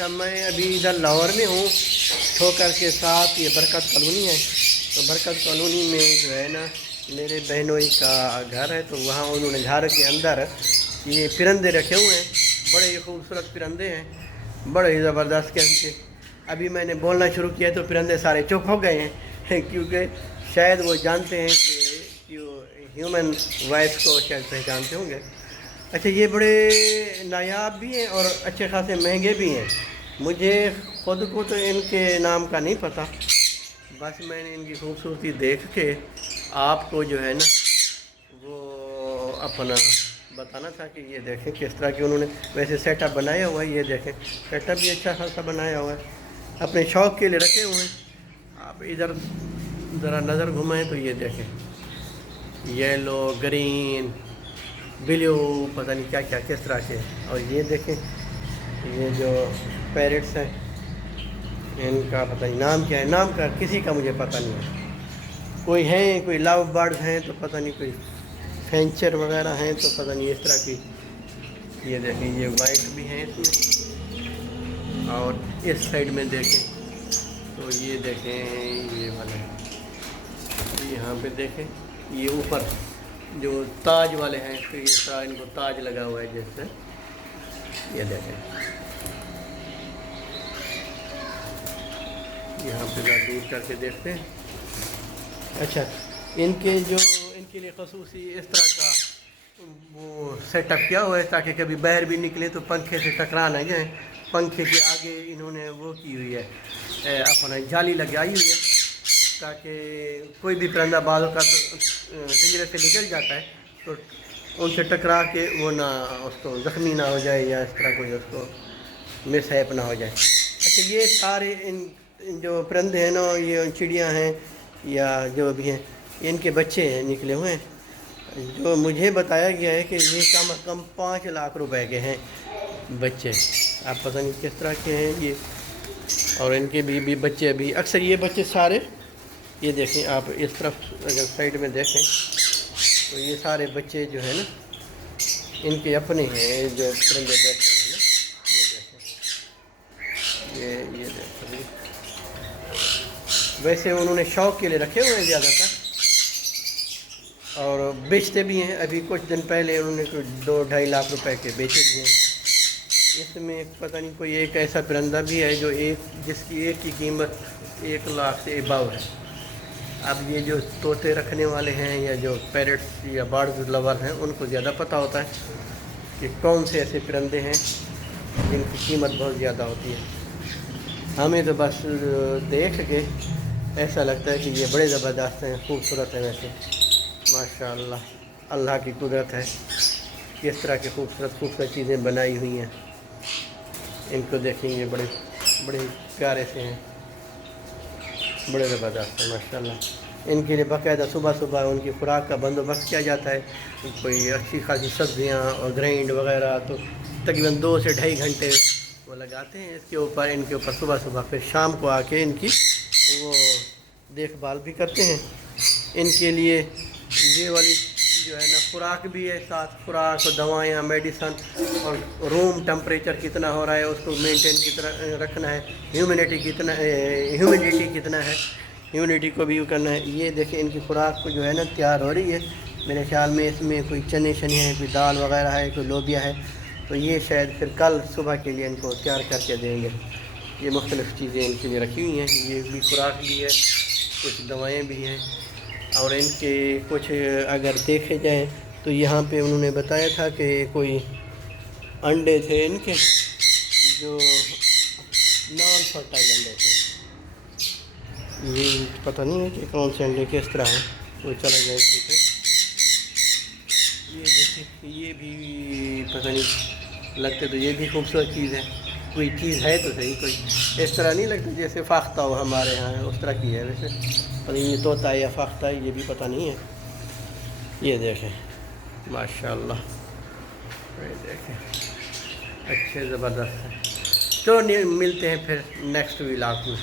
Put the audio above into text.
अच्छा, मैं अभी इधर लाहौर में हूँ, ठोकर के साथ ये बरकत कॉलोनी है। तो बरकत कॉलोनी में जो है ना मेरे बहनोई का घर है, तो वहाँ उन्होंने घर के अंदर ये परिंदे रखे हुए हैं। बड़े ही खूबसूरत परिंदे हैं, बड़े ही ज़बरदस्त किस्म के। अभी मैंने बोलना शुरू किया तो परिंदे सारे चुप हो गए हैं क्योंकि शायद वो जानते हैं कि ह्यूमन वॉइस को शायद पहचानते होंगे। अच्छा, ये बड़े नायाब भी हैं और अच्छे खासे महंगे भी हैं। मुझे ख़ुद को तो इनके नाम का नहीं पता, बस मैंने इनकी खूबसूरती देख के आपको जो है ना वो अपना बताना था कि ये देखें किस तरह की उन्होंने वैसे सेटअप बनाया हुआ है। ये देखें, सेटअप भी अच्छा खासा बनाया हुआ है, अपने शौक़ के लिए रखे हुए हैं। आप इधर ज़रा नज़र घुमाएं तो ये देखें, येलो, ग्रीन, ब्लू, पता नहीं क्या क्या किस तरह के। और ये देखें, ये जो पैरेट्स हैं इनका पता नहीं नाम क्या है, नाम का किसी का मुझे पता नहीं है। कोई हैं, कोई लव बर्ड्स हैं तो पता नहीं, कोई फेंचर वगैरह हैं तो पता नहीं इस तरह की। ये देखें, ये वाइट भी हैं इसमें। और इस साइड में देखें तो ये देखें, ये वाले यहाँ पे देखें, ये ऊपर जो ताज वाले हैं, तो ये सारा इनको ताज लगा हुआ है जैसे। ये देखें, यहाँ पे ज़रा दूर करके देखते हैं। अच्छा, इनके लिए खसूसी इस तरह का वो सेटअप किया हुआ है ताकि कभी बाहर भी निकले तो पंखे से टकरा ना जाए। पंखे के आगे इन्होंने वो की हुई है, अपना जाली लगाई हुई है ताकि कोई भी परिंदा बालों का पिंजरे से निकल जाता है तो उनसे टकरा के वो ना उसको ज़ख्मी ना हो जाए या इस तरह कोई उसको मिसहैप ना हो जाए। अच्छा, ये सारे इन जो परिंदे हैं ना, ये चिड़ियाँ हैं या जो भी हैं, इनके बच्चे हैं निकले हुए हैं। जो मुझे बताया गया है कि ये कम से कम 5 लाख रुपए के हैं बच्चे। आप पता नहीं किस तरह के हैं ये। और इनके भी बच्चे अभी अक्सर ये बच्चे सारे, ये देखें आप इस तरफ अगर साइड में देखें तो ये सारे बच्चे जो है ना इनके अपने हैं जो परिंदे बैठे हैं ना। ये देखें, ये देखें, वैसे उन्होंने शौक़ के लिए रखे हुए हैं ज़्यादातर और बेचते भी हैं। अभी कुछ दिन पहले उन्होंने कोई 2-2.5 लाख रुपए के बेचे भी हैं। इसमें पता नहीं कोई एक ऐसा परिंदा भी है जो जिसकी एक की कीमत 1 लाख से अबव है। अब ये जो तोते रखने वाले हैं या जो पैरट्स या बर्ड्स लवर हैं उनको ज़्यादा पता होता है कि कौन से ऐसे परिंदे हैं जिनकी कीमत बहुत ज़्यादा होती है। हमें तो बस देख के ऐसा लगता है कि ये बड़े ज़बरदस्त हैं, खूबसूरत हैं। वैसे माशाअल्लाह, अल्लाह की कुदरत है, किस तरह की खूबसूरत चीज़ें बनाई हुई हैं। इनको देखेंगे, बड़े बड़े प्यारे से हैं, बड़े ज़बरदस्त हैं माशाअल्लाह। इनके लिए बाकायदा सुबह सुबह उनकी खुराक का बंदोबस्त किया जाता है। कोई अच्छी खासी सब्ज़ियाँ और ग्राइंड वगैरह तो तकरीबन 2 से 2.5 घंटे वो लगाते हैं इसके ऊपर, इनके ऊपर सुबह सुबह। फिर शाम को आके इनकी वो देखभाल भी करते हैं। इनके लिए ये वाली जो है ना खुराक भी है, साथ खुराक और दवाइयाँ, मेडिसन और रूम टेम्परेचर कितना हो रहा है उसको मेंटेन कितना रखना है, ह्यूमिडिटी कितना है, ह्यूमिडिटी को भी करना है। ये देखें, इनकी खुराक को जो है ना तैयार हो रही है। मेरे ख्याल में इसमें कोई चने शने हैं, कोई दाल वगैरह है, कोई लोबिया है, तो ये शायद फिर कल सुबह के लिए इनको तैयार करके देंगे। ये मुख्तलिफ़ चीज़ें इनके लिए रखी हुई हैं। ये भी खुराक भी है, कुछ दवाएँ भी हैं। और इनके कुछ अगर देखे जाए तो यहाँ पे उन्होंने बताया था कि कोई अंडे थे इनके जो नॉन फर्टाइल अंडे थे। ये पता नहीं है कि कौन से अंडे किस तरह हैं, वो चला जाए ठीक है। ये देखिए, ये भी पता नहीं लगते तो ये भी खूबसूरत चीज़ है। कोई चीज़ है तो सही, कोई इस तरह नहीं लगता जैसे फाख्ता हो हमारे यहाँ है, उस तरह की है वैसे। और ये तोता है या फाख्ता है ये भी पता नहीं है। ये देखें माशाअल्लाह, ये देखें अच्छे ज़बरदस्त है। तो मिलते हैं फिर नेक्स्ट व्लॉग में।